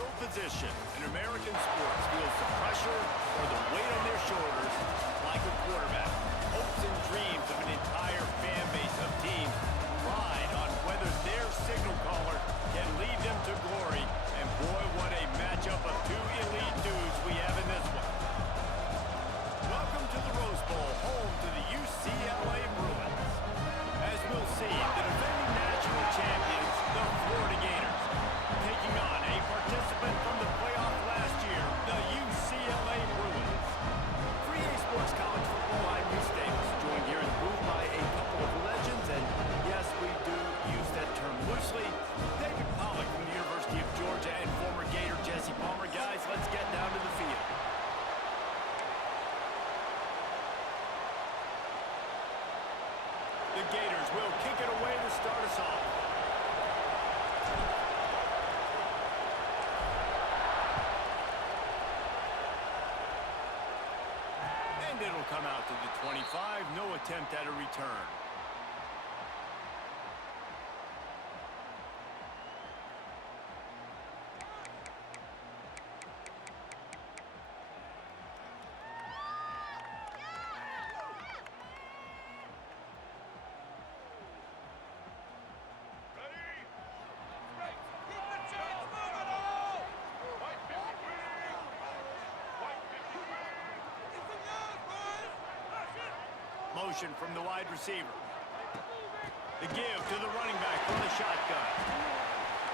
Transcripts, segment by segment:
field position in American sports feels the pressure or the weight on their shoulders like a quarterback. Hopes and dreams of an entire fan base of teams ride on whether their signal caller can lead them to glory. And boy, what a matchup of two elite dudes we have in this one. Welcome to the Rose Bowl, home to the UCLA Bruins. As we'll see, the defending national champions, the Florida Gators, taking on a participant from the playoff last year, the UCLA Bruins. 3A Sports College Football, I'm Reese Davis, joined here in the booth by a couple of legends, and yes, we do use that term loosely. David Pollack from the University of Georgia and former Gator Jesse Palmer. Guys, let's get down to the field. The Gators will kick it away to start us off. And it'll come out to the 25. No attempt at a return. Motion from the wide receiver. The give to the running back from the shotgun.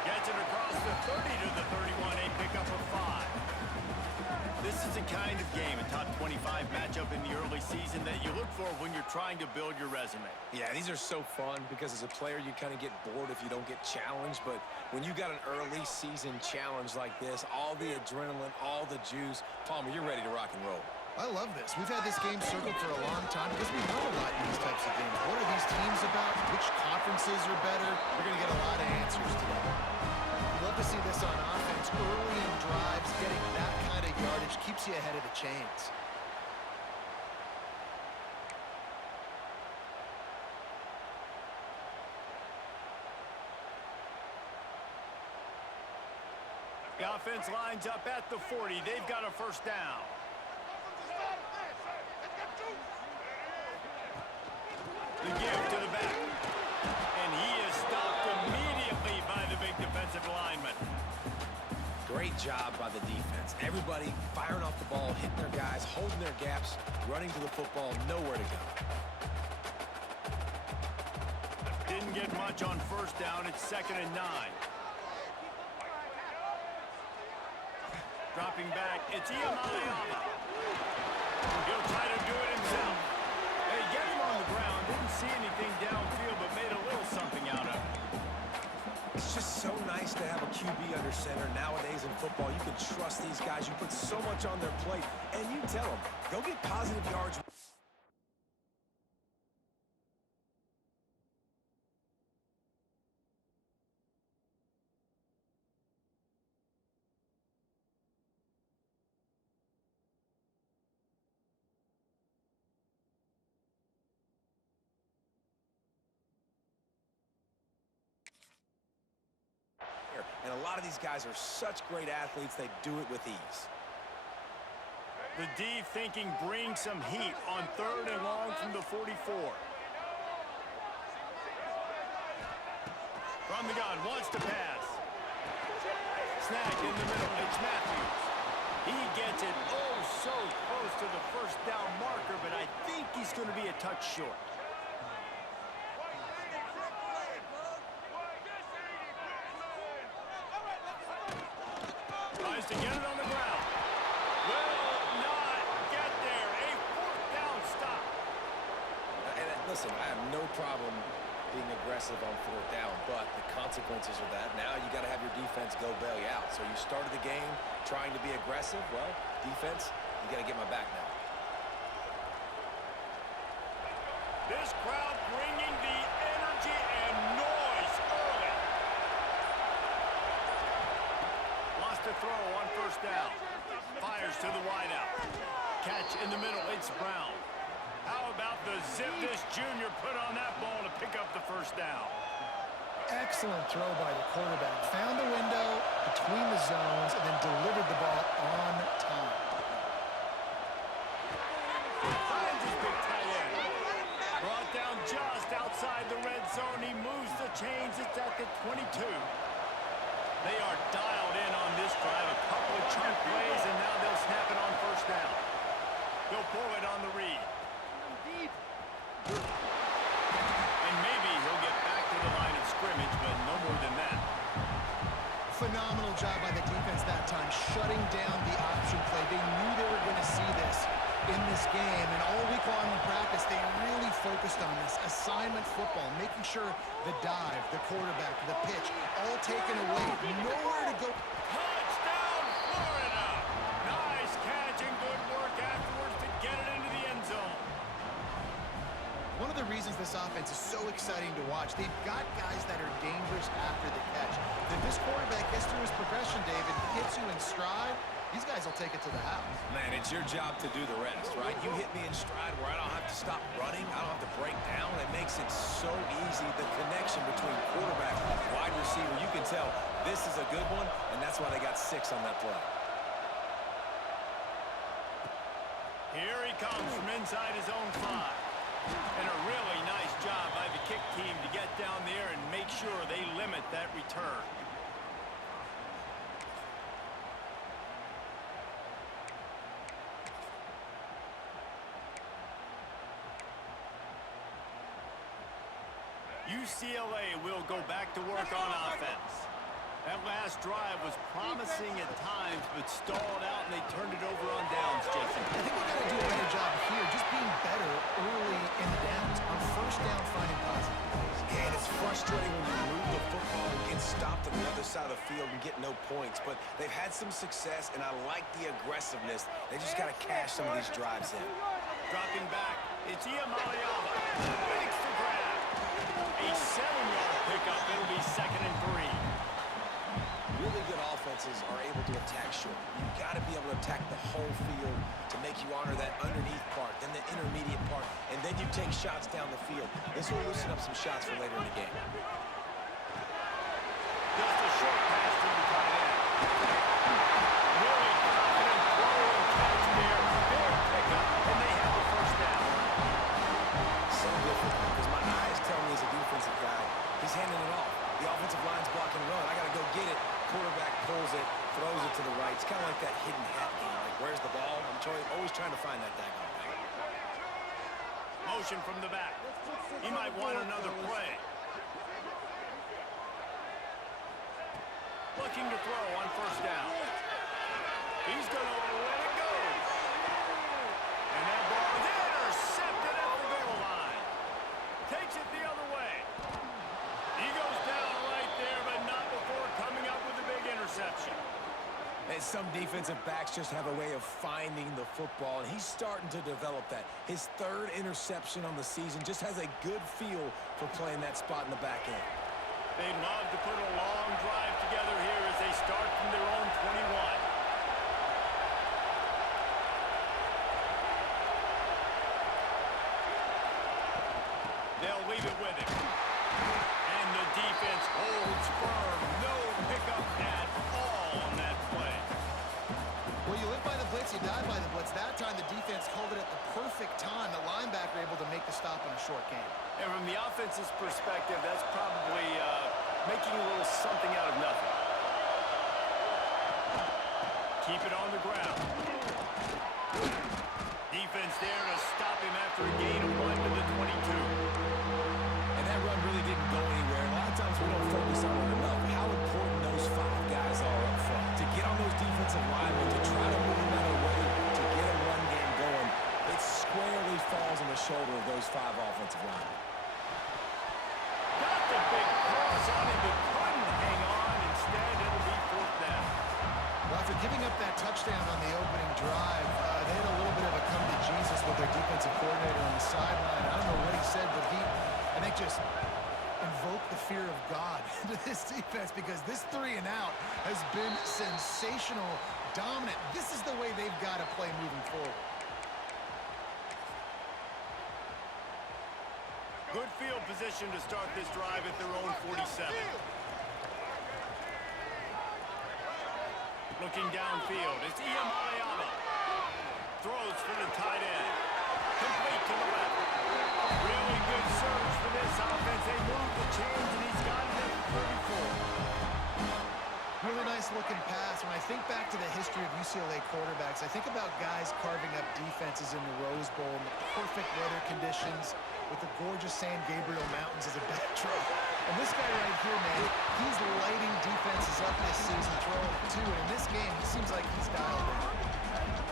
Gets it across the 30 to the 31, a pickup of 5. This is the kind of game, a top 25 matchup in the early season that you look for when you're trying to build your resume. Yeah, these are so fun because as a player you kind of get bored if you don't get challenged, but when you got an early season challenge like this, all the adrenaline, all the juice, Palmer, you're ready to rock and roll. I love this. We've had this game circled for a long time because we know a lot in these types of games. What are these teams about? Which conferences are better? You're going to get a lot of answers today. You love to see this on offense. Early in drives, getting that kind of yardage keeps you ahead of the chains. The offense lines up at the 40. They've got a first down. The give to the back. And he is stopped immediately by the big defensive lineman. Great job by the defense. Everybody firing off the ball, hitting their guys, holding their gaps, running to the football, nowhere to go. Didn't get much on first down. It's 2nd and 9. Dropping back, it's Iamaleava. He'll try to do it himself. They get him on the ground. Didn't see anything downfield, but made a little something out of it. It's just so nice to have a QB under center. Nowadays in football, you can trust these guys. You put so much on their plate, and you tell them, go get positive yards. And a lot of these guys are such great athletes, they do it with ease. The D thinking bring some heat on 3rd and long from the 44. From the gun, wants to pass. Snagged in the middle, it's Matthews. He gets it oh so close to the first down marker, but I think he's going to be a touch short. To get it on the ground. Will not get there. A 4th down stop. And listen, I have no problem being aggressive on 4th down, but the consequences of that, now you got to have your defense go bail you out. So you started the game trying to be aggressive. Well, defense, you got to get my back now. This crowd bringing the energy and noise early. Lost a throw on first down. Fires to the wideout. Catch in the middle. It's Brown. How about the zip this junior put on that ball to pick up the first down? Excellent throw by the quarterback. Found the window between the zones and then delivered the ball on time. Finds his big tight end. Brought down just outside the red zone. He moves the chains. It's at the 22. They are dialed in on this drive. A couple of chunk plays, and now they'll snap it on first down. They'll pull it on the read. And maybe he'll get back to the line of scrimmage, but no more than that. Phenomenal job by the defense that time, shutting down the option play. They knew they were going to see this in this game, and all week long in practice, they really focused on this assignment football, making sure the dive, the quarterback, the pitch, all taken away, nowhere to go. Touchdown, Florida! Nice catch and good work afterwards to get it into the end zone. One of the reasons this offense is so exciting to watch, they've got guys that are dangerous after the catch. If this quarterback gets through his progression, David, hits you in stride, these guys will take it to the house. Man, it's your job to do the rest, right? You hit me in stride where I don't have to stop running. I don't have to break down. It makes it so easy. The connection between quarterback and wide receiver, you can tell this is a good one, and that's why they got 6 on that play. Here he comes from inside his own 5. And a really nice job by the kick team to get down there and make sure they limit that return. UCLA will go back to work on offense. That last drive was promising at times, but stalled out, and they turned it over on downs, Jason. I think we've got to do a better job here, just being better early in the downs. On first down, finding positive plays. Yeah, and it's frustrating when you move the football and get stopped on the other side of the field and get no points. But they've had some success, and I like the aggressiveness. They just got to cash some of these drives in. Dropping back, it's Iamaleava. Makes the grab. A 7-yard pickup. It'll be 2nd and 3. Really good offenses are able to attack short. You've got to be able to attack the whole field to make you honor that underneath part, then the intermediate part, and then you take shots down the field. This will loosen up some shots for later in the game. Just a short pass to the tight end. Really confident throw and catch there. Big pickup, and they have a first down. So difficult because my eyes tell me as a defensive guy, he's handing it off. The offensive line's blocking run. I got to go get it. Quarterback pulls it, throws it to the right. It's kind of like that hidden hat game. Like, where's the ball? I'm always trying to find that daggone thing. Motion from the back. He might want another play. Looking to throw on first down. He's going to let it go. And that ball is intercepted at the goal line. Takes it the other way. He goes down right there, but not before coming up with a big interception. And some defensive backs just have a way of finding the football, and he's starting to develop that. His 3rd interception on the season, just has a good feel for playing that spot in the back end. They'd love to put a long drive together here as they start from their own 21. They'll leave it with him. And the defense holds firm. No pickup at all on that play. Well, you live by the blitz, you die by the blitz. That time the defense called it at the perfect time. The linebacker able to make the stop on a short game. And from the offense's perspective, that's probably making a little something out of nothing. Keep it on the ground. Defense there to stop him after a gain of 1 to the 22. And that run really didn't go anywhere. A lot of times we don't focus on it enough. How important those 5 guys are up front. To get on those defensive linemen, to try to move them out of the way, to get a run game going, it squarely falls on the shoulder of those 5 offensive linemen. Got the big cross on him, but couldn't hang on. Instead, it'll be 4th down. Well, after giving up that touchdown on the opening drive, they had a little bit of a come to Jesus with their defensive coordinator on the sideline. I don't know what he said, but I think just invoked the fear of God into this defense, because this 3 and out has been sensational, dominant. This is the way they've got to play moving forward. Good field position to start this drive at their own 47. Looking downfield, it's Cflbl. Throws for the tight end. Complete to the left. Really good surge for this offense. They move the chains, and he's got it at 34. Really nice looking pass. When I think back to the history of UCLA quarterbacks, I think about guys carving up defenses in the Rose Bowl in the perfect weather conditions with the gorgeous San Gabriel Mountains as a backdrop. And this guy right here, man, he's lighting defenses up this season, throwing it too. And in this game, he seems like he's dialed in.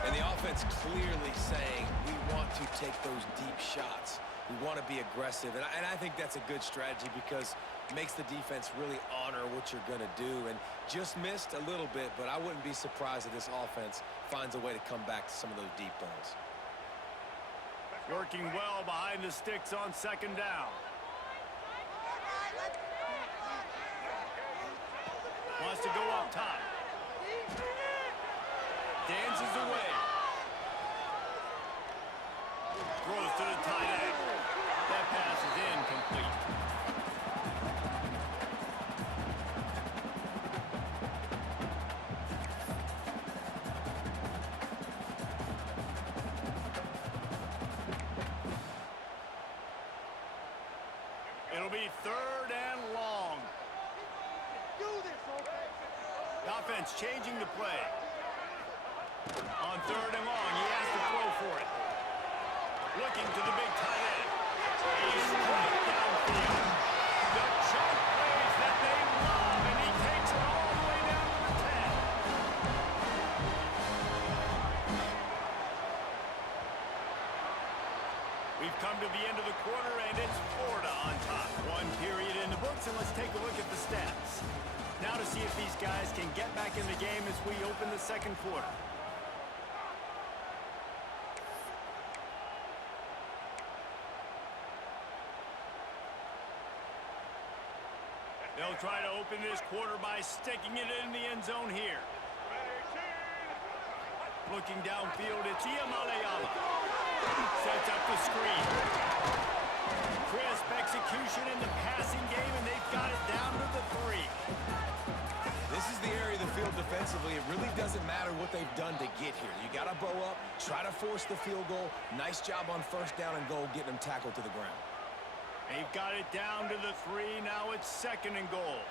And the offense clearly saying, we want to take those deep shots. We want to be aggressive. And I think that's a good strategy because it makes the defense really honor what you're going to do. And just missed a little bit, but I wouldn't be surprised if this offense finds a way to come back to some of those deep balls. Working well behind the sticks on second down. Wants to go up top. Dances away. Throws to the tight end. That pass is incomplete. It'll be third and long. The offense changing the play. On third and long, he has to throw for it. Looking to the big tight end. He's straight downfield. The chunk plays that they love, and he takes it all the way down to the 10. We've come to the end of the quarter, and it's Florida on top. One period in the books, and let's take a look at the stats. Now to see if these guys can get back in the game as we open the second quarter. They'll try to open this quarter by sticking it in the end zone here. Looking downfield, it's Cflbl. Sets up the screen. Crisp execution in the passing game, and they've got it down to the 3. This is the area of the field defensively. It really doesn't matter what they've done to get here. You got to bow up, try to force the field goal. Nice job on first down and goal, getting them tackled to the ground. They've got it down to the 3. Now it's second and goal.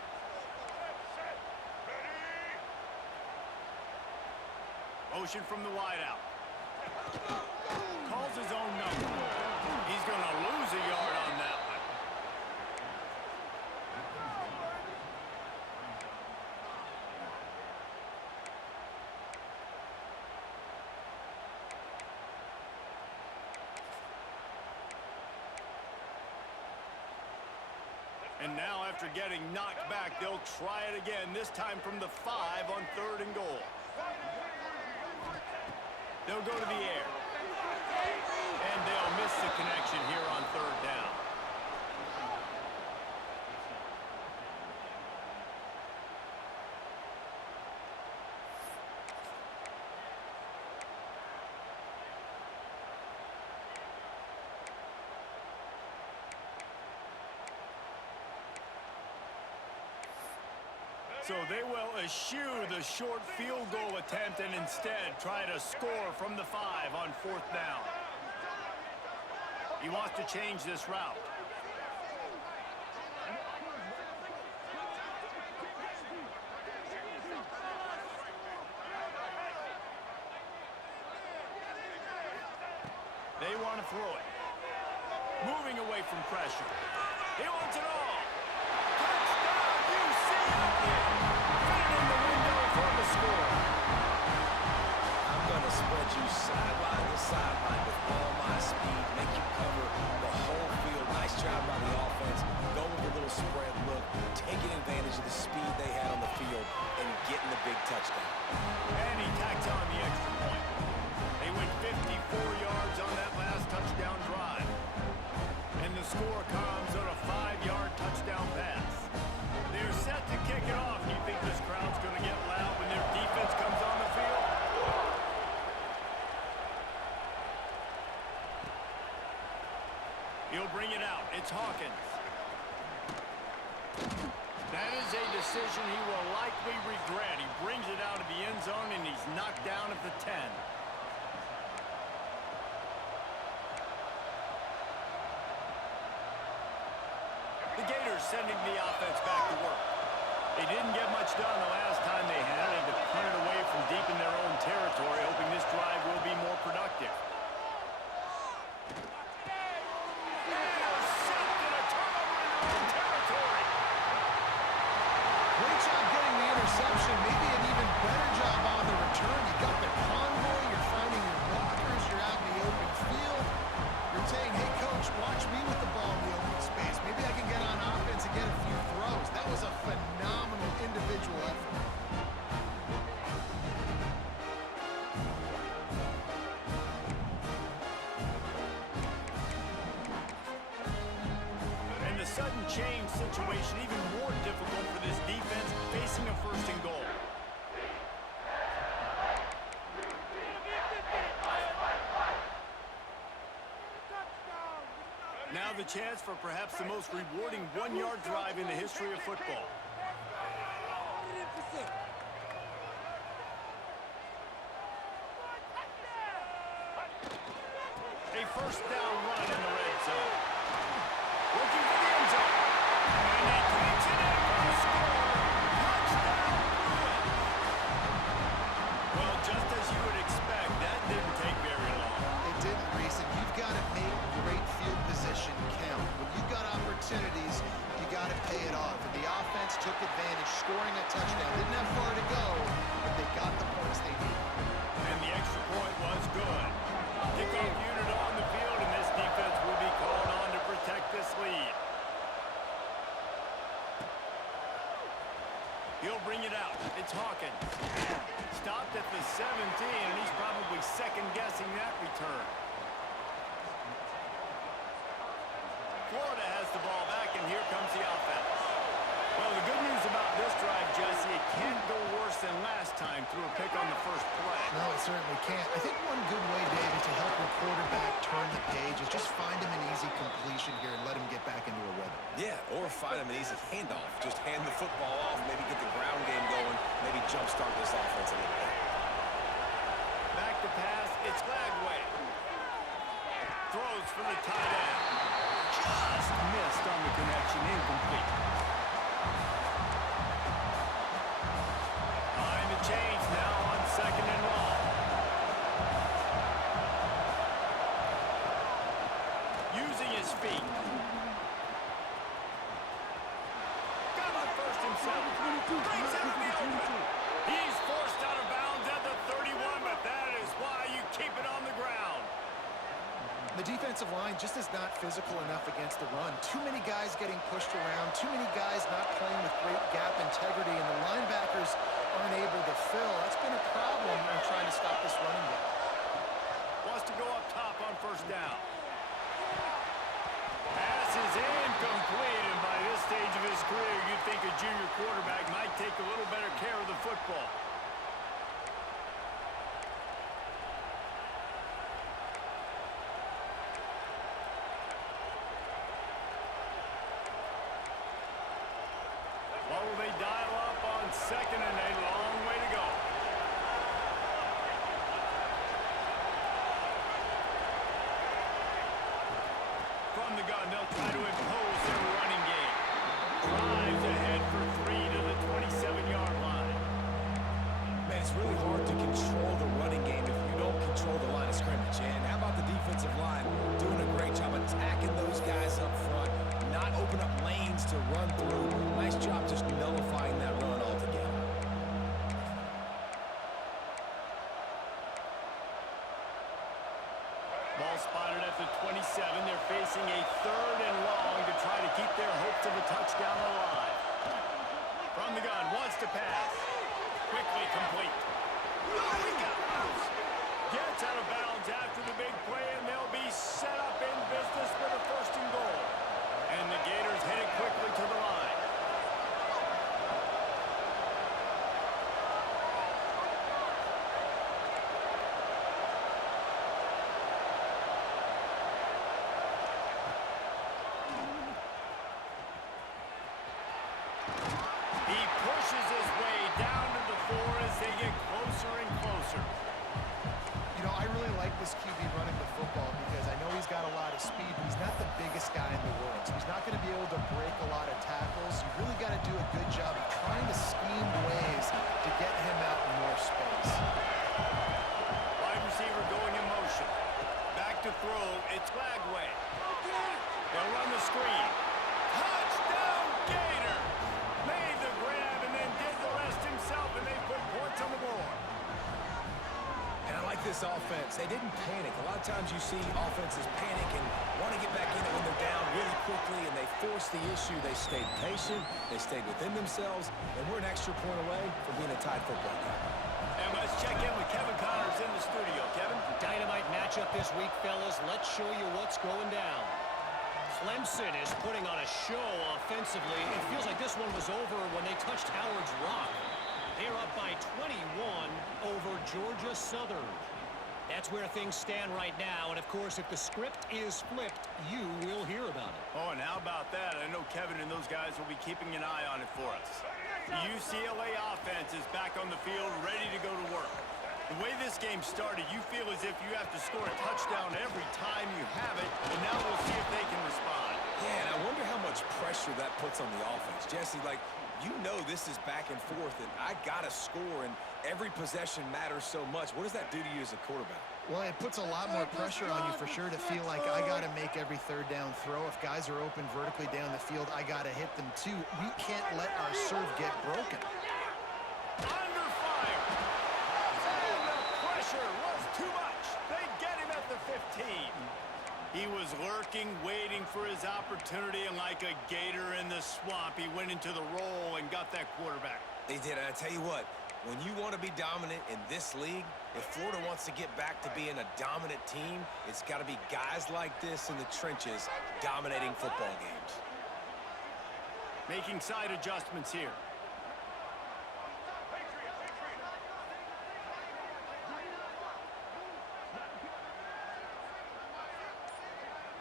Motion from the wideout. Calls his own number. He's going to lose a yard on that one. And now after getting knocked back, they'll try it again, this time from the 5 on third and goal. They'll go to the air. And they'll miss the connection here on third down. So they will eschew the short field goal attempt and instead try to score from the 5 on fourth down. He wants to change this route. They want to throw it. Moving away from pressure. He wants it all. Touchdown, UCLA! Fit in the window for the score. I'm going to spread you sideline to sideline with all my speed, make you cover the whole field. Nice job by the offense. Go with a little spread look, taking advantage of the speed they had on the field and getting the big touchdown. And he tacks on the extra point. They went 54 yards on that last touchdown drive. And the score comes on a 5-yard touchdown pass. They're set to kick it off. Do you think this crowd's going to get loud when their defense comes on the field? He'll bring it out. It's Hawkins. That is a decision he will likely regret. He brings it out of the end zone, and he's knocked down at the 10. The Gators sending the offense back to work. They didn't get much done the last time they had it, to punt it away from deep in their own territory, hoping this drive will be more productive. Maybe an even better job on the return. You got the convoy, you're finding your blockers, you're out in the open field. You're saying, hey, coach, watch me with the ball in the open space. Maybe I can get on offense and get a few throws. That was a phenomenal individual effort. And the sudden change situation even more difficult for this defense facing a first and goal. Now the chance for perhaps the most rewarding one-yard drive in the history of football. A first down run in the red zone. Looking for the end zone. And he takes it in for a score. Touchdown Bruins. Well, just as you would expect, that didn't take very long. It didn't, Reese, and you've got to make great field position count. When you've got opportunities, you got to pay it off. And the offense took advantage, scoring a touchdown. Didn't have far to go, but they got the points they needed. And the extra point was good. Kickoff unit on the field, and this defense will be called on to protect this lead. He'll bring it out. It's Hawkins. Stopped at the 17, and he's probably second-guessing that return. Florida has the ball back, and here comes the offense. Well, the good news about this drive, Jesse, it can't go worse than last time through a pick on the first play. No, it certainly can't. I think one good way, David, to help your quarterback turn the page is just find him an easy completion here and let him get back into a rhythm. Yeah, or find him an easy handoff. Just hand the football off, maybe get the ground game going, maybe jumpstart this offense a little bit. Back to pass, it's Lagway. Throws for the tight end. Just missed on the connection, incomplete. Behind the chains now on second and long. Using his feet. Got the first himself. Brings it in the open. He's forced out of bounds at the 31, but that is why you keep it on the ground. The defensive line just is not physical enough against the run. Too many guys getting pushed around, too many guys not playing with great gap integrity, and the linebackers aren't able to fill. That's been a problem in trying to stop this running game. Wants to go up top on first down. Pass is incomplete, and by this stage of his career, you'd think a junior quarterback might take a little better care of the football. What will they dial up on second, and a long way to go. From the gun, they'll try to impose their running game. Drives ahead for 3 to the 27-yard line. Man, it's really hard to control the running game if you don't control the line of scrimmage. And how about the defensive line doing a great job attacking those guys up front, not open up lanes to run through. Nice job just nullifying that run altogether. Ball spotted at the 27. They're facing a third and long to try to keep their hopes of a touchdown alive. From the gun, wants to pass. Quickly complete. Oh, he got loose. Gets out of bounds after the big play, and they'll be set up in business for the first and goal. And the Gators headed quickly to the line. answers. You know, I really like this QB running the football because I know he's got a lot of speed, but he's not the biggest guy in the world. So he's not going to be able to break a lot of tackles. You really got to do a good job of trying to scheme ways to get him out in more space. Wide receiver going in motion. Back to throw. It's Lagway. They'll run the screen. Touchdown, Gator! Made the grab and then did the rest himself, and they put points on the board. And I like this offense. They didn't panic. A lot of times you see offenses panic and want to get back in it when they're down really quickly, and they force the issue. They stayed patient. They stayed within themselves, and we're an extra point away from being a tied football game. And let's check in with Kevin Connors in the studio. Kevin? Dynamite matchup this week, fellas. Let's show you what's going down. Clemson is putting on a show offensively. It feels like this one was over when they touched Howard's Rock. They're up by 21 over Georgia Southern. That's where things stand right now. And, of course, if the script is flipped, you will hear about it. Oh, and how about that? I know Kevin and those guys will be keeping an eye on it for us. The UCLA offense is back on the field, ready to go to work. The way this game started, you feel as if you have to score a touchdown every time you have it, and now we'll see if they can respond. Yeah, and I wonder how much pressure that puts on the offense. Jesse, like, you know this is back and forth, and I got to score, and every possession matters so much. What does that do to you as a quarterback? Well, it puts a lot more pressure on you for sure to feel like I got to make every third down throw. If guys are open vertically down the field, I got to hit them too. We can't let our serve get broken. Under fire. And the pressure was too much. They get him at the 15. He was lurking, waiting for his opportunity, and like a gator in the swamp, he went into the roll and got that quarterback. They did, and I tell you what, when you want to be dominant in this league, if Florida wants to get back to being a dominant team, it's got to be guys like this in the trenches dominating football games. Making side adjustments here.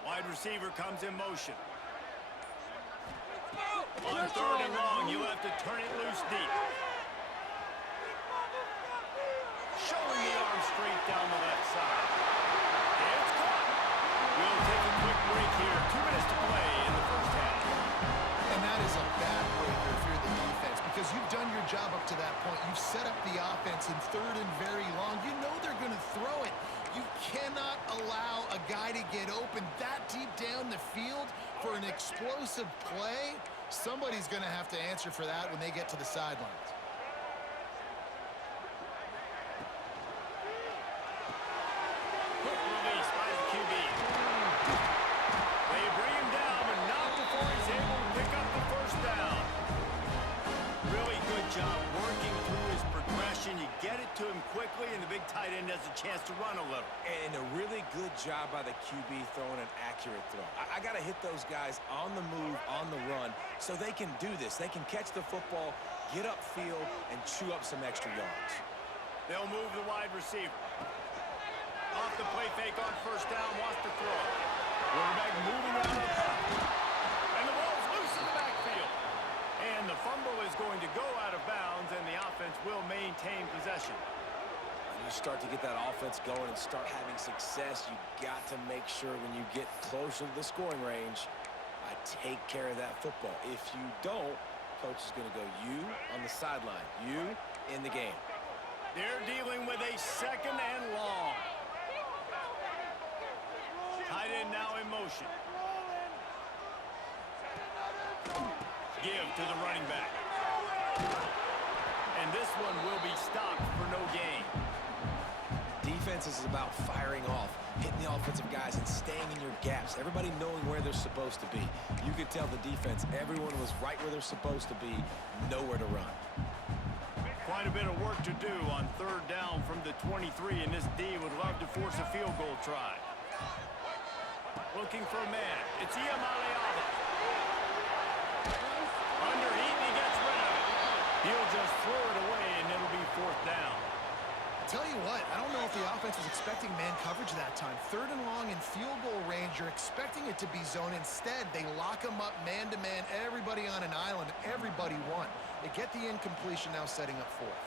Wide receiver comes in motion. On third and long, you have to turn it loose deep. Showing the arm straight down the left side. It's caught. We'll take a quick break here. 2 minutes to play in the first half. And that is a bad breaker if you're the defense because you've done your job up to that point. You've set up the offense in third and very long. You know they're going to throw it. You cannot allow a guy to get open that deep down the field for an explosive play. Somebody's going to have to answer for that when they get to the sidelines. Quick release by the QB. They bring him down, but not before he's able to pick up the first down. Really good job working through his progression. You get it to him quickly, and the big tight end has a chance to run a little. And a really good job by the QB throwing an accurate throw. I got to hit those guys on the move, on the run, so they can do this. They can catch the football, get upfield, and chew up some extra yards. They'll move the wide receiver. Off the play fake on first down, wants to throw. Quarterback moving out of the pocket. And the ball's loose in the backfield. And the fumble is going to go out of bounds, and the offense will maintain possession. When you start to get that offense going and start having success, you got to make sure when you get closer to the scoring range, I take care of that football. If you don't, coach is going to go you on the sideline, you in the game. They're dealing with a second and long. Tight end now in motion. Give to the running back. And this one will be stopped for no gain. Defense is about firing off, hitting the offensive guys and staying in your gaps. Everybody knowing where they're supposed to be. You could tell the defense, everyone was right where they're supposed to be, nowhere to run. Quite a bit of work to do on third down from the 23, and this D would love to force a field goal try. Looking for a man. It's Iamaleava. Underheat, and he gets rid of it. He'll just throw it away, and it'll be fourth down. Tell you what, I don't know if the offense was expecting man coverage that time. Third and long in field goal range, you're expecting it to be zone. Instead, they lock them up man-to-man, everybody on an island, and everybody won. They get the incompletion, now setting up fourth.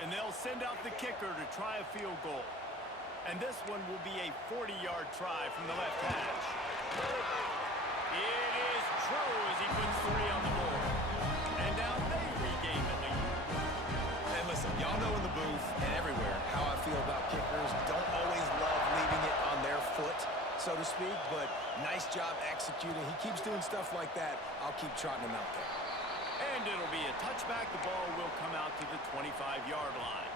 And they'll send out the kicker to try a field goal. And this one will be a 40-yard try from the left hash. It is true as he puts 3 on the board. And now they regain the lead. And listen, y'all know in the booth and everywhere how I feel about kickers. Don't always love leaving it on their foot, so to speak, but nice job executing. He keeps doing stuff like that. I'll keep trotting him out there. And it'll be a touchback. The ball will come out to the 25-yard line.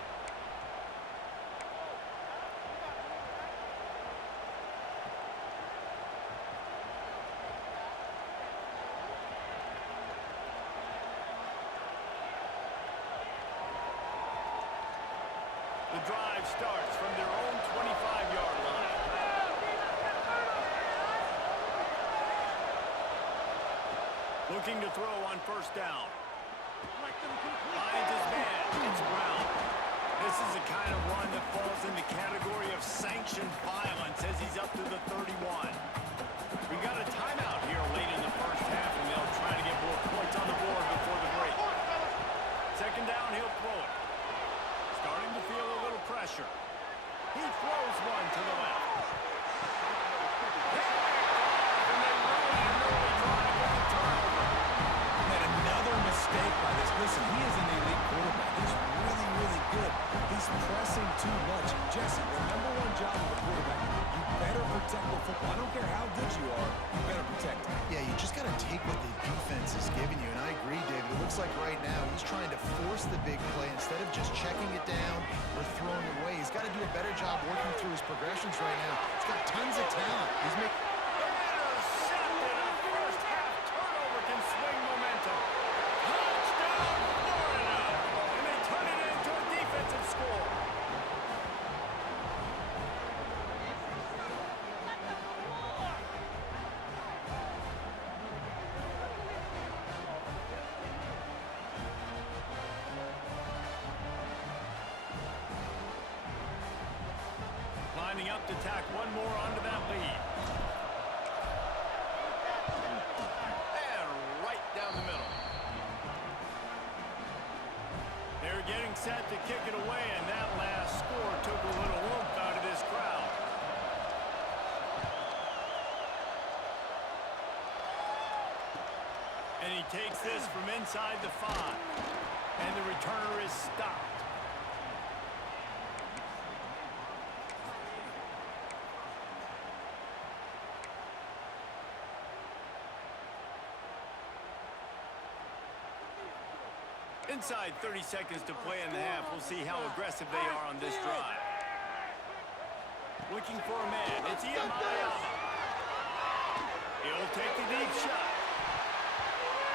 The drive starts from their own 25-yard line. Looking to throw on first down. Finds his man. It's Brown. This is the kind of run that falls in the category of sanctioned violence as he's up to the 31. We got a timeout here late in the first half, and they'll try to get more points on the board before the break. Second down, he'll throw it. Starting to feel a little pressure. He throws one to the left. And they ruin an early drive with a turnover. And another mistake by this. Listen, he is an elite quarterback. He's really, really good. He's pressing too much. Jesse, the #1 job of a quarterback, you better protect the football. I don't care how good you are, you better protect it. Yeah, you just got to take what the defense is giving you, and I agree, David. It looks like right now he's trying to force the big play instead of just checking it down or throwing away. He's got to do a better job working through his progressions right now. He's got tons of talent. He's making... Intercepted. A first half turnover can swing momentum. Touchdown, Florida. And they turn it into a defensive score. Lining up to tack one more onto that lead. And right down the middle. They're getting set to kick it away, and that last score took a little oomph out of this crowd. And he takes this from inside the 5. And the returner is stopped. Inside 30 seconds to play in the half. We'll see how aggressive they are on this drive. Looking for a man. It's Iyama. He'll take the deep shot.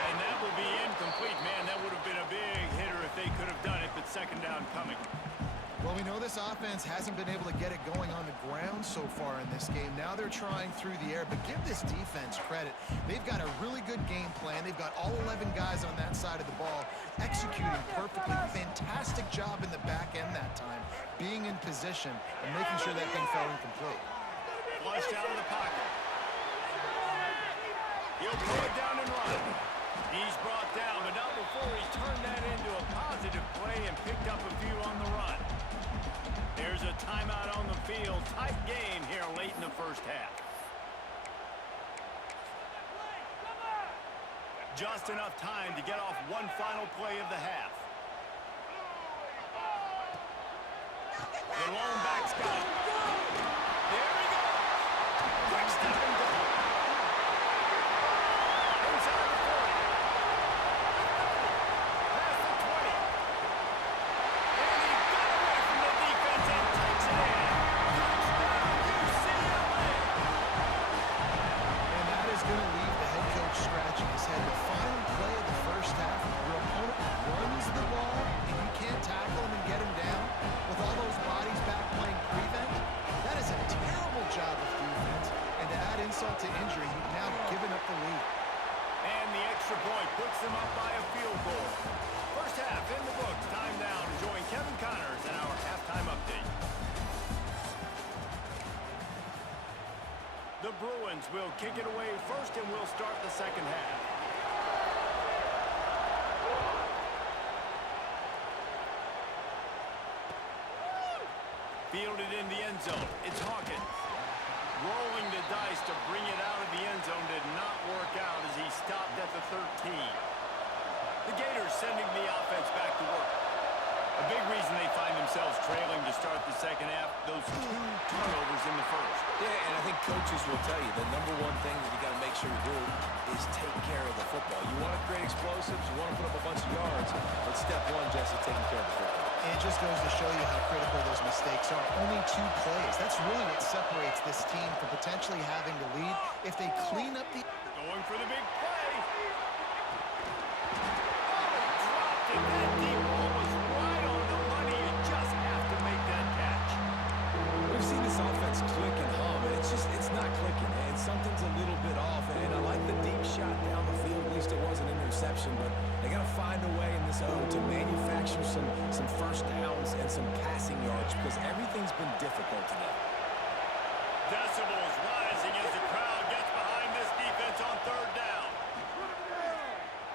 And that will be incomplete. Man, that would have been a big hitter if they could have done it, but second down coming. Well, we know this offense hasn't been able to get it going on the ground so far in this game. Now they're trying through the air, but give this defense credit. They've got a really good game plan. They've got all 11 guys on that side of the ball executing perfectly. Fantastic job in the back end that time, being in position and making sure that thing fell incomplete. Flushed out of the pocket. He'll throw it down and run. He's brought down, but not before he turned that into a positive play and picked up a few on the run. There's a timeout on the field. Tight game here late in the first half. Just enough time to get off one final play of the half. The lone back's got it. There he goes. Quick step and go. Inside the 40. Past the 20. And he got away from the defense and takes it in. Touchdown, UCLA. And that is going to leave the head coach scratching his head. The final play of the first half, your opponent runs the ball, and you can't tackle him and get him down with all those bodies back playing prevent. That is a terrible job of defense. And to add insult to injury, you've now given up the lead. And the extra point puts them up by a field goal. First half in the books. Time now to join Kevin Connors in our halftime update. The Bruins will kick it away first, and we'll start the second half. Fielded in the end zone. It's Hawkins. Rolling the dice to bring it out of the end zone did not work out as he stopped at the 13. The Gators sending the offense back to work. A big reason they find themselves trailing to start the second half, those 2 turnovers in the first. Yeah, and I think coaches will tell you the number one thing that you got to make sure you do is take care of the football. You want to create explosives, you want to put up a bunch of yards, but step one, Jesse, taking care of the football. And it just goes to show you how critical those mistakes are. Only 2 plays. That's really what separates this team from potentially having to lead. If they clean up the... Going for the big play. Oh, he dropped it. That deep ball was right on the money. You just have to make that catch. We've seen this offense click and hum, and it's not clicking, and something's a little bit off. And I like the deep shot down the field. At least it wasn't an interception, but they got to find a way in this to manufacture some first downs and some passing yards because everything's been difficult today. Decibels rising as the crowd gets behind this defense on third down.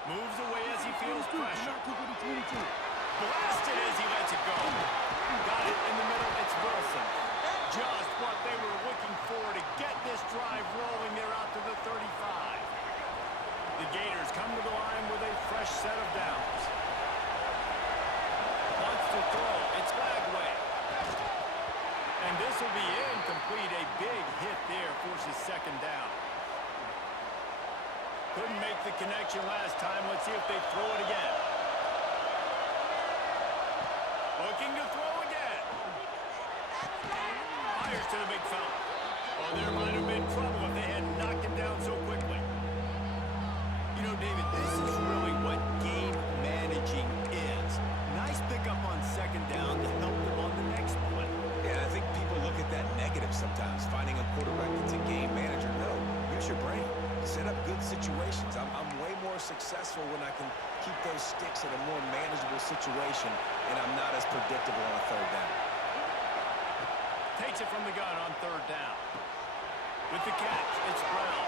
Moves away as he feels pressure. Blasted as he lets it go. Got it in the middle. It's Wilson. Just what they were looking for to get this drive rolling. They're out to the 35. The Gators come to the line with a fresh set of downs. Wants to throw. It's Lagway. And this will be incomplete. A big hit there forces second down. Couldn't make the connection last time. Let's see if they throw it again. Looking to throw again. Fires to the big fella. Oh, there might have been trouble if they had knocked him down so quickly. You know, David, this is really what game managing is. Nice pickup on second down to help them on the next play. Yeah, I think people look at that negative sometimes, finding a quarterback that's a game manager. No, use your brain. Set up good situations. I'm way more successful when I can keep those sticks in a more manageable situation, and I'm not as predictable on a third down. Takes it from the gun on third down. With the catch, it's Brown.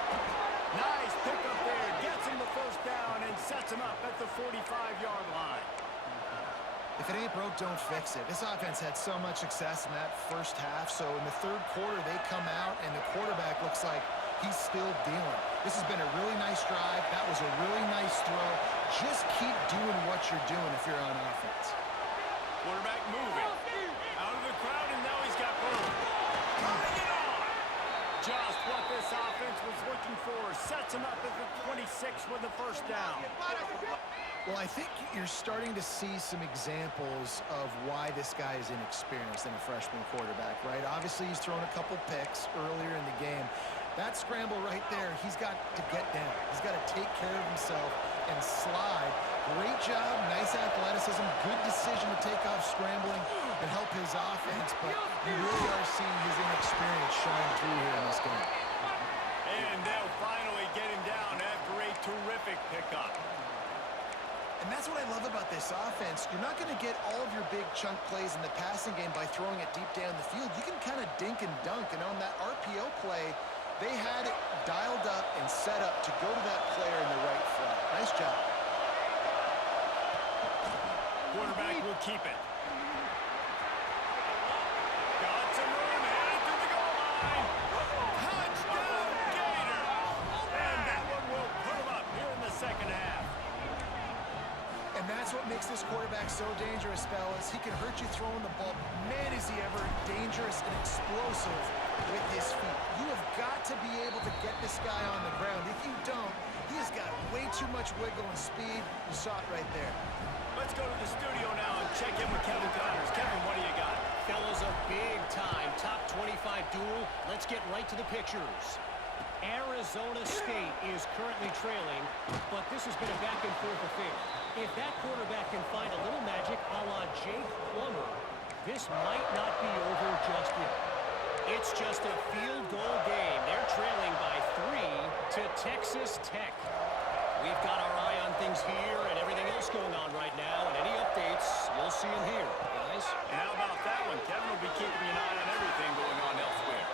Nice pickup there. Gets him the first down and sets him up at the 45-yard line. If it ain't broke, don't fix it. This offense had so much success in that first half, so in the third quarter, they come out, and the quarterback looks like he's still dealing. This has been a really nice drive. That was a really nice throw. Just keep doing what you're doing if you're on offense. Quarterback moving. Out of the crowd, and now he's got room. Tying it on. Just what this offense was looking for. Sets him up at the 26 with the first down. Well, I think you're starting to see some examples of why this guy is inexperienced in a freshman quarterback, right? Obviously, he's thrown a couple picks earlier in the game. That scramble right there, he's got to get down. He's got to take care of himself and slide. Great job, nice athleticism, good decision to take off scrambling and help his offense, but you really are seeing his inexperience shine through here in this game. And they'll finally get him down after a terrific pickup. And that's what I love about this offense. You're not going to get all of your big chunk plays in the passing game by throwing it deep down the field. You can kind of dink and dunk, and on that RPO play, they had it dialed up and set up to go to that player in the right flat. Nice job. Quarterback will keep it. Got some room, headed to the goal line. Touchdown, Gators! And that one will put him up here in the second half. And that's what makes this quarterback so dangerous, fellas. He can hurt you throwing the ball. Man, is he ever dangerous and explosive with his feet. You have got to be able to get this guy on the ground. If you don't, he has got way too much wiggle and speed. You saw it right there. Let's go to the studio now and check in with Kevin Connors. Kevin, what do you got? Fellas, a big-time top 25 duel. Let's get right to the pictures. Arizona State is currently trailing, but this has been a back-and-forth affair. If that quarterback can find a little magic a la Jake Plummer, this might not be over just yet. It's just a field goal game. They're trailing by 3 to Texas Tech. We've got our eye on things here and everything else going on right now, and any updates, you'll see them here, guys. And how about that one? Kevin will be keeping an eye on everything going on elsewhere.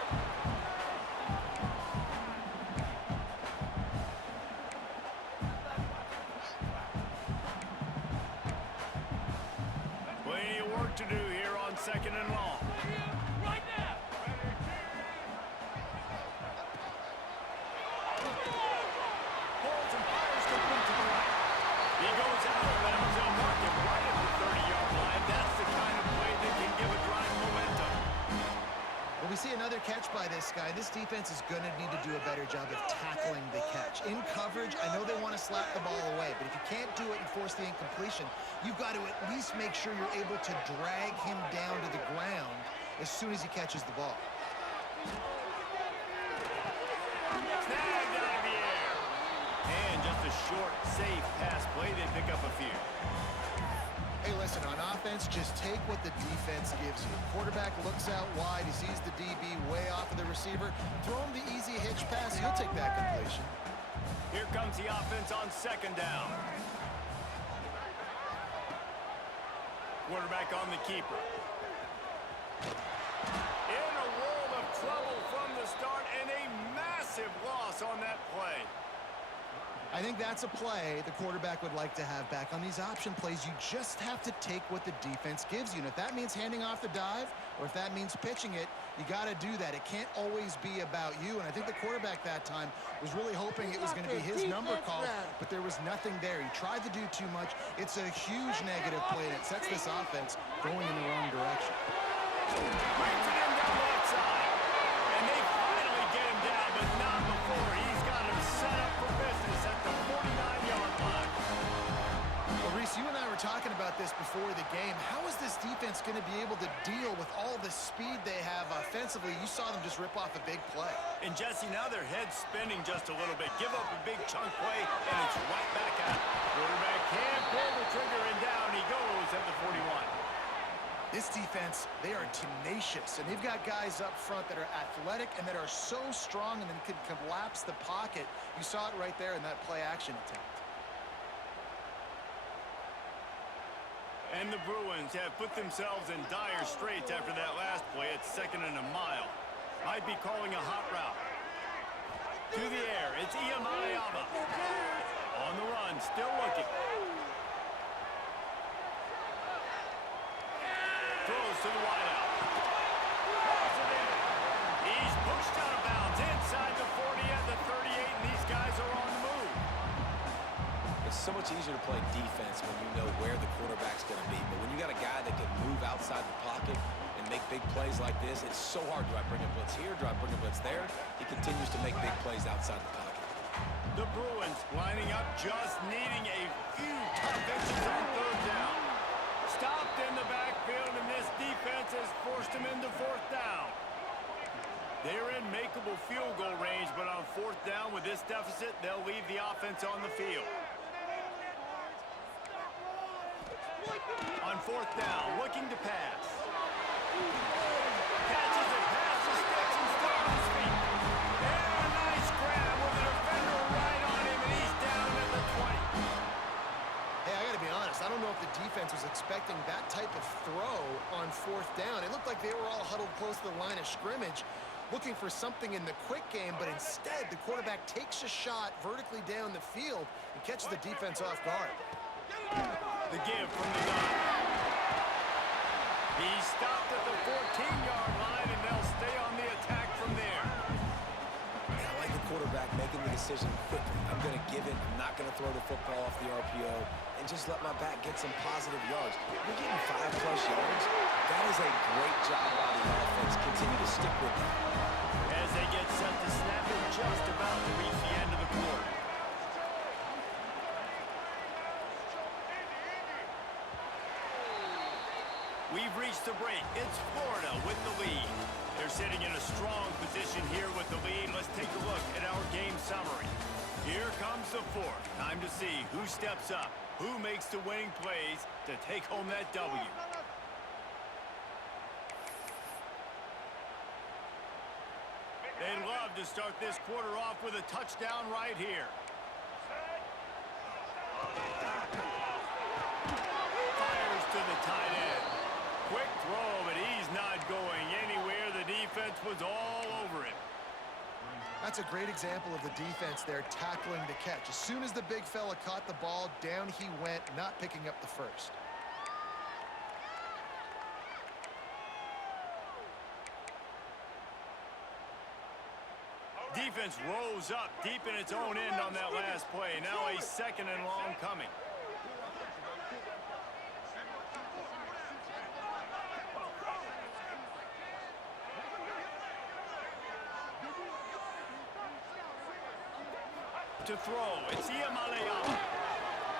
Plenty of work to do here on second and long. Ryan, this defense is going to need to do a better job of tackling the catch. In coverage, I know they want to slap the ball away, but if you can't do it and force the incompletion, you've got to at least make sure you're able to drag him down to the ground as soon as he catches the ball. Snagged out of the air. And just a short, safe pass play. They pick up a few. Hey, listen, on offense, just take what the defense gives you. Quarterback looks out wide. He sees the DB way off of the receiver. Throw him the easy hitch pass. He'll take that completion. Here comes the offense on second down. Quarterback on the keeper. In a world of trouble from the start and a massive loss on that play. I think that's a play the quarterback would like to have back. On these option plays, you just have to take what the defense gives you. And if that means handing off the dive or if that means pitching it, you got to do that. It can't always be about you. And I think the quarterback that time was really hoping it was going to be his number called, but there was nothing there. He tried to do too much. It's a huge negative play, and it sets this offense going in the wrong direction. Brings it in down the left side. And they finally get him down, but not before. He's got him set up for business at the 49-yard line. Well, Reese, you and I were talking about this before the game. How is this defense going to be able to deal with all the speed they have offensively? You saw them just rip off a big play. And Jesse, now their head's spinning just a little bit. Give up a big chunk play, and it's right back out. Quarterback can't pull the trigger, and down he goes at the 41. This defense, they are tenacious, and they've got guys up front that are athletic and that are so strong and then can collapse the pocket. You saw it right there in that play-action attempt. And the Bruins have put themselves in dire straits after that last play at 2nd and a mile. Might be calling a hot route. To the air, it's Iyamaliava. On the run, still looking. Throws to the wideout. Throws it in. He's pushed out of bounds inside the 40 at the 38, and these guys are on the move. It's so much easier to play defense when you know where the quarterback's going to be. But when you got a guy that can move outside the pocket and make big plays like this, it's so hard. Do I bring a blitz here? Do I bring a blitz there? He continues to make big plays outside the pocket. The Bruins lining up, just needing a few tough inches on third down. Stopped in the backfield, and this defense has forced him into fourth down. They're in makeable field goal range, but on fourth down with this deficit, they'll leave the offense on the field. On fourth down, looking to pass. Catches it past the sticks and still on his feet. And a nice grab with a defender right on him, and he's down at the 20. Hey, I got to be honest. I don't know if the defense was expecting that type of throw on fourth down. It looked like they were all huddled close to the line of scrimmage, looking for something in the quick game, but instead the quarterback takes a shot vertically down the field and catches the defense off guard. The give from the gun. He stopped at the 14-yard line, and they'll stay on the attack from there. Yeah, I like the quarterback making the decision quickly. I'm going to give it. I'm not going to throw the football off the RPO and just let my back get some positive yards. You're getting 5+ yards. That is a great job by the offense. Continue to stick with that. As they get set to snap it, just about to reach the end of the quarter. We've reached the break. It's Florida with the lead. They're sitting in a strong position here with the lead. Let's take a look at our game summary. Here comes the fourth. Time to see who steps up, who makes the winning plays to take home that W. They'd love to start this quarter off with a touchdown right here. Fires to the tight end. Quick throw, but he's not going anywhere. The defense was all over him. That's a great example of the defense there tackling the catch. As soon as the big fella caught the ball, down he went, not picking up the first. Defense rose up deep in its own end on that last play. Now a 2nd and long coming. To throw, it's Cflbl.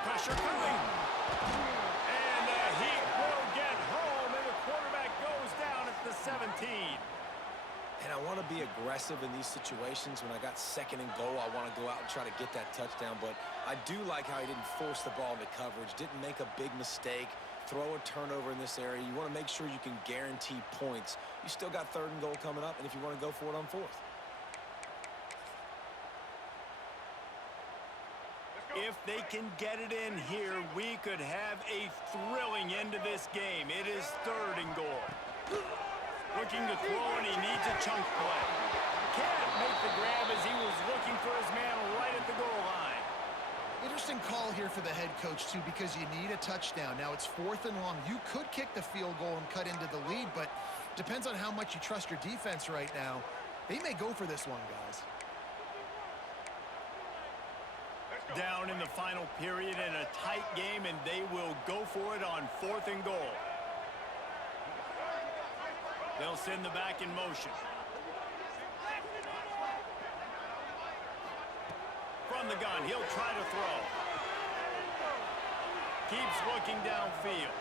Pressure coming. And the Heat will get home, and the quarterback goes down at the 17. And I want to be aggressive in these situations. When I got second and goal, I want to go out and try to get that touchdown. But I do like how he didn't force the ball into coverage, didn't make a big mistake, throw a turnover in this area. You want to make sure you can guarantee points. You still got third and goal coming up, and if you want to go for it on fourth. If they can get it in here, we could have a thrilling end to this game. It is third and goal. Looking to throw, and he needs a chunk play. Can't make the grab as he was looking for his man right at the goal line. Interesting call here for the head coach, too, because you need a touchdown. Now, it's fourth and long. You could kick the field goal and cut into the lead, but depends on how much you trust your defense right now. They may go for this one, guys. Down in the final period in a tight game, and they will go for it on fourth and goal. They'll send the back in motion. From the gun, he'll try to throw. Keeps looking downfield.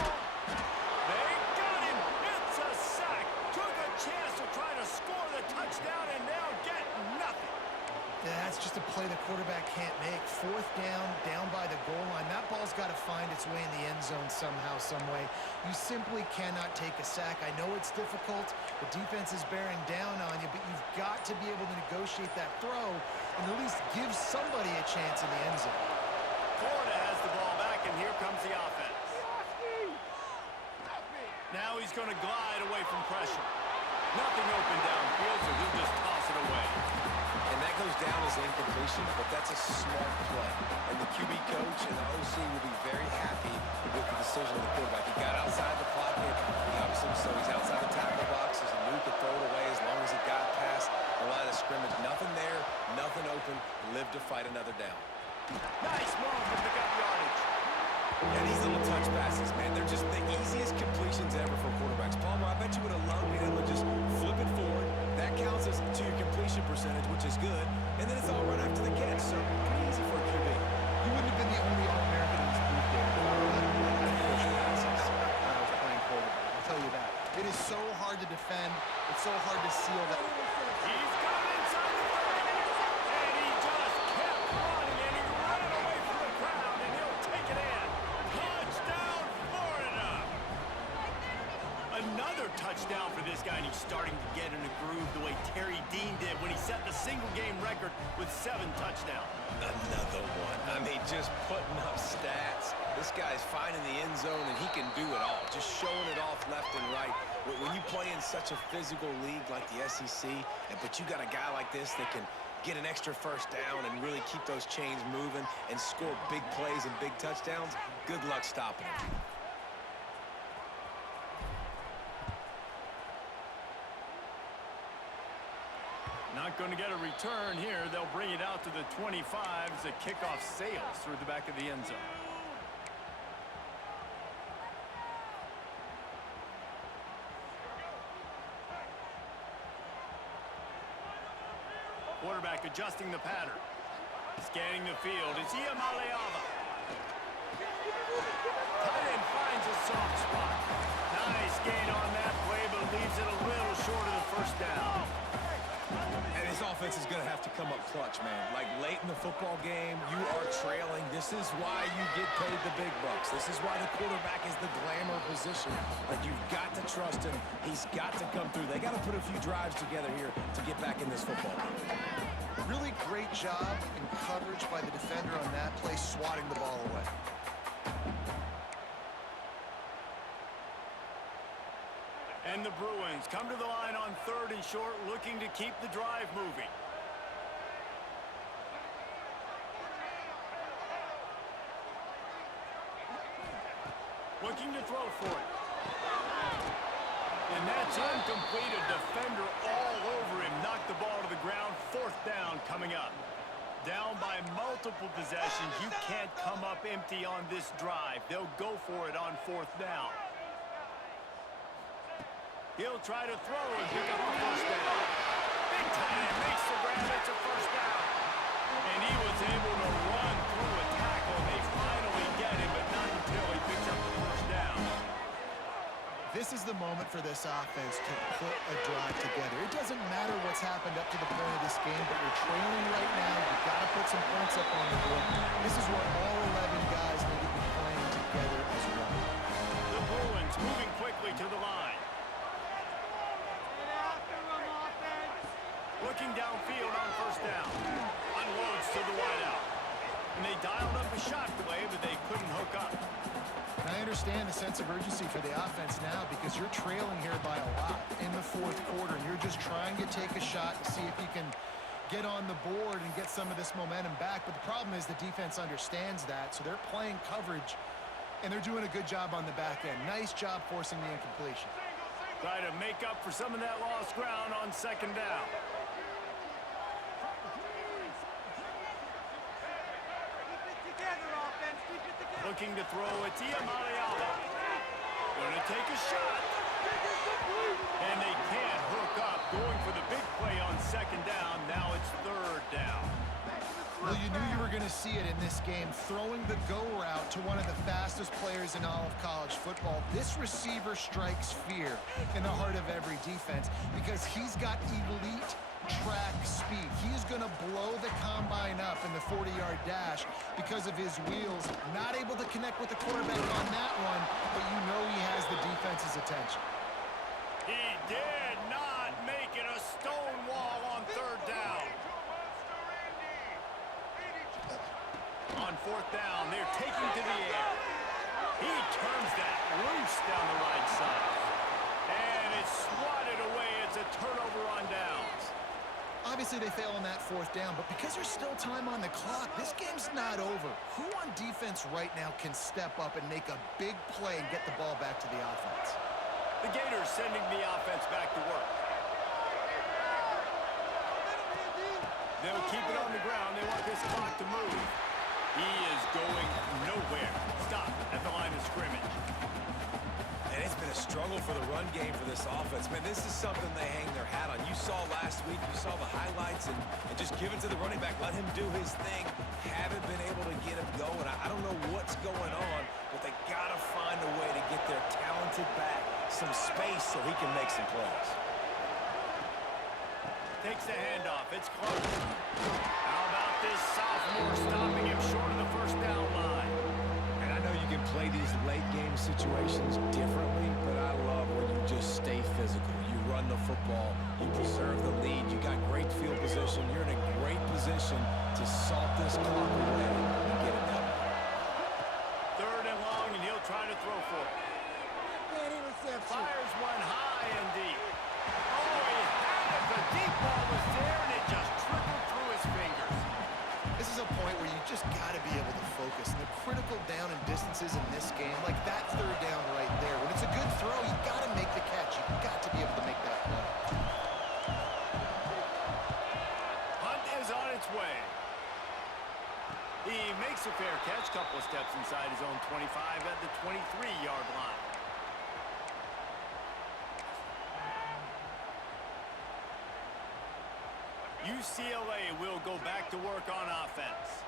They got him. It's a sack. Took a chance to try to score the touchdown and now get nothing. That's just a play the quarterback can't make. Fourth down, down by the goal line. That ball's got to find its way in the end zone somehow, some way. You simply cannot take a sack. I know it's difficult. The defense is bearing down on you, but you've got to be able to negotiate that throw and at least give somebody a chance in the end zone. Florida has the ball back, and here comes the offense. Now he's going to glide away from pressure. Nothing open downfield, so he'll just toss it away. And that goes down as incompletion, but that's a smart play. And the QB coach and the OC will be very happy with the decision of the quarterback. He got outside the pocket. So he's outside the tackle box. There's a move to throw it away as long as it got past the line of scrimmage. Nothing there, nothing open. Live to fight another down. Nice move to pick up yardage. And these little touch passes, man, they're just the easiest completions ever for quarterbacks. Palmer, I bet you would have loved being able to just flip it forward. That counts as to your completion percentage, which is good. And then it's all right after the catch, so pretty easy for a QB. You wouldn't have been the only All-American in this booth there if I was playing quarterback. I'll tell you that. It is so hard to defend. It's so hard to seal that. He's got it inside the 30, and he just kept running, and he ran away from the crowd, and he'll take it in. Touchdown, Florida! Another touchdown for this guy, and he's starting to get in a groove the way Terry Dean did when he set the single-game record with 7 touchdowns. Another one. I mean, just putting up stats. This guy's finding the end zone, and he can do it all. Just showing it off left and right. When you play in such a physical league like the SEC, but you got a guy like this that can get an extra first down and really keep those chains moving and score big plays and big touchdowns, good luck stopping him. Not going to get a return here. They'll bring it out to the 25 as the kickoff sails through the back of the end zone. Quarterback adjusting the pattern. Scanning the field. It's Cflbl. Tight end finds a soft spot. Nice gain on that play, but leaves it a little short of the first down. And his offense is going to have to come up clutch, man. Like late in the football game, you are trailing. This is why you get paid the big bucks. This is why the quarterback is the glamour position. Like, you've got to trust him. He's got to come through. They got to put a few drives together here to get back in this football game. Really great job in coverage by the defender on that play, swatting the ball away. And the Bruins come to the line on 3rd and short, looking to keep the drive moving. Looking to throw for it. And that's incomplete. A defender all over him. Knocked the ball to the ground. 4th down coming up. Down by multiple possessions. You can't come up empty on this drive. They'll go for it on 4th down. He'll try to throw and pick up the first down. Big tight end makes the grab. It's a first down. this offense to put a drive together. It doesn't matter what's happened up to the point of this game, but you're trailing right now. You've got to put some points up on the board. This is where all 11 guys need to be playing together as one. The Bruins moving quickly to the line. Looking downfield on first down. Unloads to the wideout. And they dialed up a shot play, but they couldn't hook up. And I understand the sense of urgency for the offense now because you're trailing here by a lot in the fourth quarter, and you're just trying to take a shot to see if you can get on the board and get some of this momentum back. But the problem is the defense understands that, so they're playing coverage, and they're doing a good job on the back end. Nice job forcing the incompletion. Try to make up for some of that lost ground on second down. Looking to throw, it's Iamaleava. Going to take a shot. And they can't hook up. Going for the big play on second down. Now it's third down. Well, you knew you were going to see it in this game. Throwing the go route to one of the fastest players in all of college football. This receiver strikes fear in the heart of every defense because he's got elite track speed. He's going to blow the combine up in the 40-yard dash because of his wheels. Not able to connect with the quarterback on that one, but you know he has the defense's attention. He did not make it a stone wall on third down. On fourth down, they're taking to the air. He turns that loose down the right side. And it's swatted away. It's a turnover on downs. Obviously, they fail on that fourth down, but because there's still time on the clock, this game's not over. Who on defense right now can step up and make a big play and get the ball back to the offense? The Gators sending the offense back to work. They'll keep it on the ground. They want this clock to move. He is going nowhere. Stop at the line of scrimmage. And it's been a struggle for the run game for this offense. Man, this is something they hang their hat on. You saw last week, you saw the highlights, and just give it to the running back. Let him do his thing. Haven't been able to get him going. I don't know what's going on, but they got to find a way to get their talented back some space so he can make some plays. Takes the handoff. It's close. How about this sophomore stopping him short of the first down line? And I know you can play these late-game situations differently, but I love when you just stay physical. You run the football. You preserve the lead. You got great field position. You're in a great position to salt this clock away and get it done. Third and long, and he'll try to throw for it. Fires one high and deep. Oh, he had it. The deep ball was there, and it just trickled through his fingers. This is a point where you just got to be able to focus. And the critical down and distances in this game, like that third down right there, when it's a good throw, you got to make the catch. You got to be able to make that play. Hunt is on its way. He makes a fair catch, couple of steps inside his own 25 at the 23-yard line. UCLA will go back to work on offense.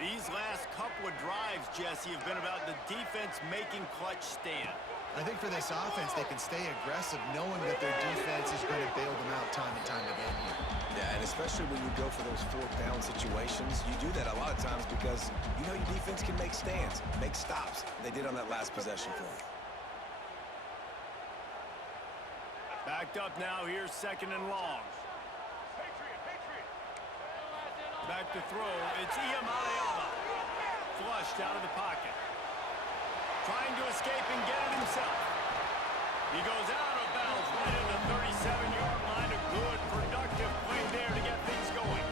These last couple of drives, Jesse, have been about the defense making clutch stand. I think for this offense, they can stay aggressive knowing that their defense is going to bail them out time and time again here. Yeah, and especially when you go for those fourth down situations, you do that a lot of times because you know your defense can make stands, make stops. They did on that last possession for you. Backed up now, here's second and long. Back to throw, it's Iamaleava. Flushed out of the pocket. Trying to escape and get it himself. He goes out of bounds right at the 37-yard line. A good, productive play there to get things going.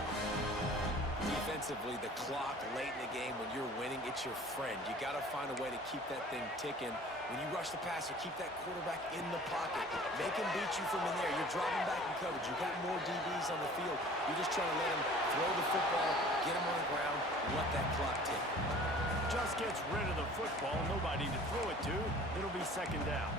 Defensively, the clock late in the game when you're winning, it's your friend. You got to find a way to keep that thing ticking. When you rush the passer, keep that quarterback in the pocket. Make him beat you from in there. You're dropping back in coverage. You got more DBs on the field. You're just trying to let him throw the football, get him on the ground, and let that clock tick. Just gets rid of the football. Nobody to throw it to. It'll be second down.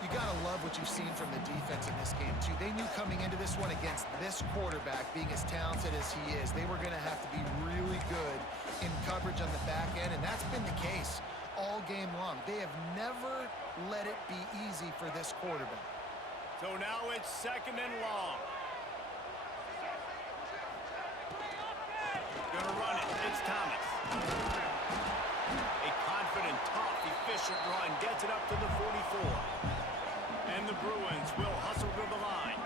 You got to love what you've seen from the defense in this game, too. They knew coming into this one against this quarterback, being as talented as he is, they were going to have to be really good in coverage on the back end, and that's been the case all game long. They have never let it be easy for this quarterback. So now it's 2nd and long. Gonna run it. It's Thomas. A confident, tough, efficient run gets it up to the 44. And the Bruins will hustle to the line.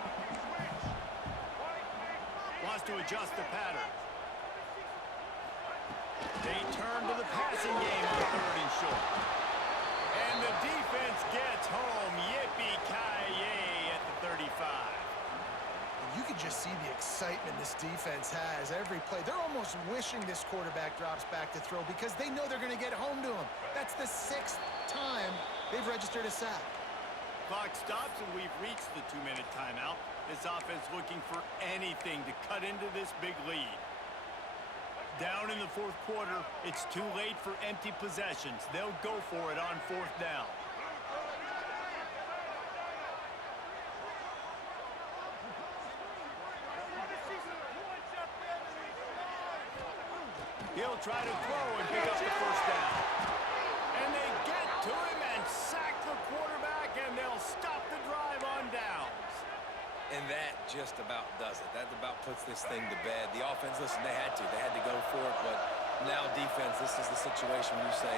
Wants to adjust the pattern. They turn to the passing game on 3rd and short. And the defense gets home. Yippee-ki-yay at the 35. You can just see the excitement this defense has every play. They're almost wishing this quarterback drops back to throw because they know they're going to get home to him. That's the 6th time they've registered a sack. Clock stops, and we've reached the 2-minute timeout. This offense looking for anything to cut into this big lead. Down in the 4th quarter, it's too late for empty possessions. They'll go for it on 4th down. He'll try to throw and pick up the 1st down. And they get to him and sack the quarterback, and they'll stop the drive on downs. And that just about does it. That about puts this thing to bed. The offense, listen, they had to go for it, but now defense, this is the situation where you say,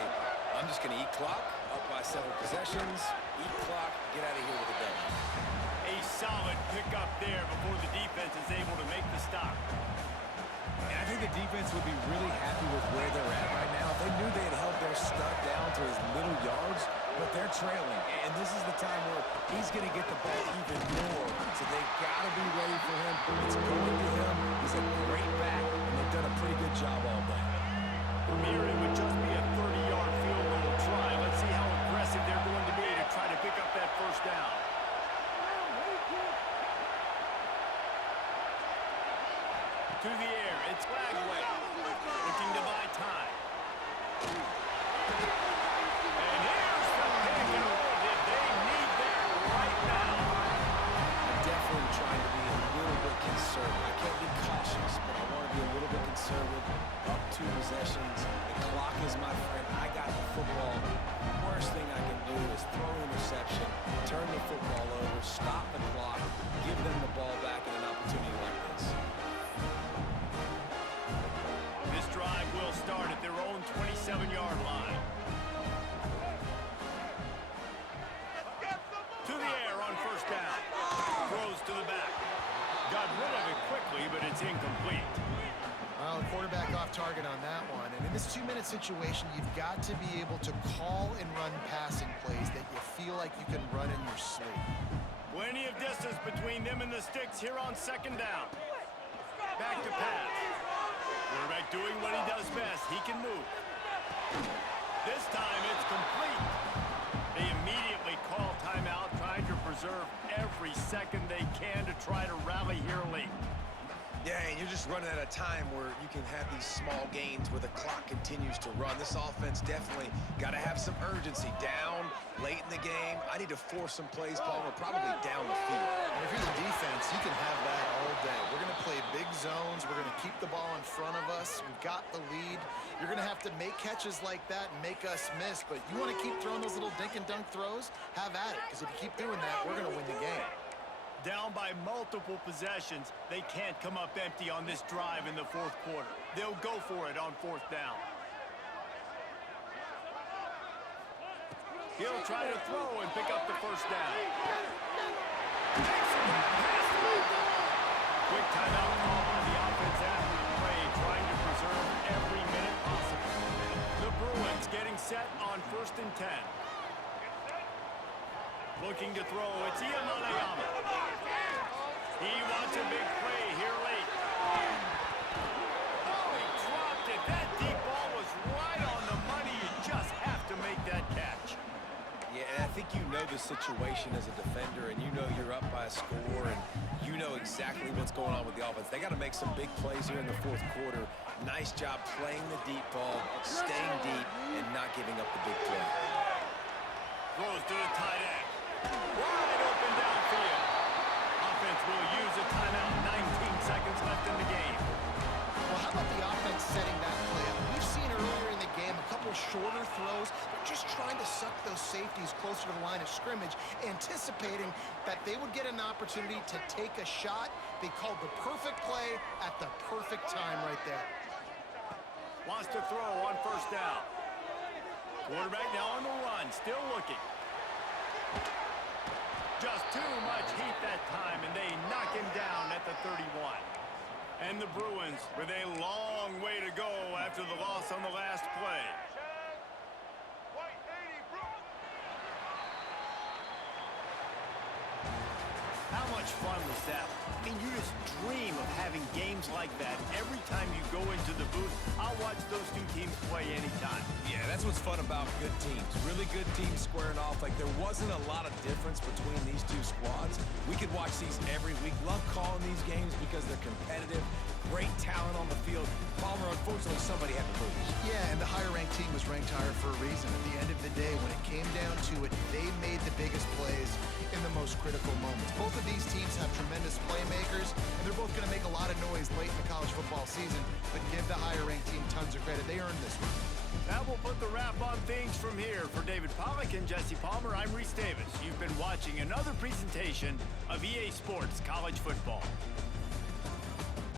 I'm just going to eat clock, up by several possessions, eat clock, get out of here with a W. A solid pickup there before the defense is able to make the stop. And I think the defense would be really happy with where they're at right now. They knew they had held their stud down to as little yards, but they're trailing. And this is the time where he's going to get the ball even more. So they've got to be ready for him. It's going to him. He's a great back, and they've done a pretty good job all day. From here, it would just be a 30-yard field goal try. Let's see how aggressive they're going to be to try to pick up that 1st down. To the air, it's Flagway. Looking to buy time. And here's the pick, and oh, did they need that right now. I'm definitely trying to be a little bit conservative. I can't be cautious, but I want to be a little bit conservative. Up 2 possessions. The clock is my friend. I got the football. Worst thing I can do is throw an interception, turn the football over, stop the clock, give them the ball back in an opportunity like this. This drive will start at their own 27-yard line. To the air on 1st down. Throws to the back. Got rid of it quickly, but it's incomplete. Well, the quarterback off target on that one. And in this 2-minute situation, you've got to be able to call and run passing plays that you feel like you can run in your sleep. Plenty of distance between them and the sticks here on 2nd down. Back to pass. Quarterback doing what he does best. He can move. This time it's complete. They immediately call timeout, trying to preserve every second they can to try to rally here late. Yeah, and you're just running at a time where you can have these small gains where the clock continues to run. This offense definitely got to have some urgency. Down, late in the game. I need to force some plays, Paul. We're probably down the field. And if you're the defense, you can have that all day. We're going to play big zones. We're going to keep the ball in front of us. We've got the lead. You're going to have to make catches like that and make us miss. But you want to keep throwing those little dink and dunk throws? Have at it. Because if you keep doing that, we're going to win the game. Down by multiple possessions, they can't come up empty on this drive in the 4th quarter. They'll go for it on 4th down. He'll try to throw and pick up the 1st down. Quick timeout call by the offense after the play, trying to preserve every minute possible. The Bruins getting set on 1st and 10. Looking to throw, it's Iamalayama. He wants a big play here late. Oh, he dropped it. That deep ball was right on the money. You just have to make that catch. Yeah, and I think you know the situation as a defender, and you know you're up by a score, and you know exactly what's going on with the offense. They got to make some big plays here in the 4th quarter. Nice job playing the deep ball, staying deep, and not giving up the big play. Throws to the tight end. Wide open downfield. Offense will use a timeout. 19 seconds left in the game. Well, how about the offense setting that play up? We've seen earlier in the game a couple shorter throws. They're safeties closer to the line of scrimmage, anticipating that they would get an opportunity to take a shot. They called the perfect play at the perfect time right there. Wants to throw on first down. Quarterback now on the run, still looking. Just too much heat that time, and they knock him down at the 31. And the Bruins with a long way to go after the loss on the last play. How much fun was that? I mean, you just dream of having games like that every time you go into the booth. I'll watch those two teams play anytime. Yeah, that's what's fun about good teams. Really good teams squaring off. Like, there wasn't a lot of difference between these two squads. We could watch these every week. Love calling these games because they're competitive. Great talent on the field. Palmer, unfortunately, somebody had to lose. Yeah, and the higher-ranked team was ranked higher for a reason. At the end of the day, when it came down to it, they made the biggest plays in the most critical moments. Both of these teams have tremendous playmakers, and they're both going to make a lot of noise late in the college football season, but give the higher-ranked team tons of credit. They earned this one. That will put the wrap on things from here. For David Pollack and Jesse Palmer, I'm Reese Davis. You've been watching another presentation of EA Sports College Football.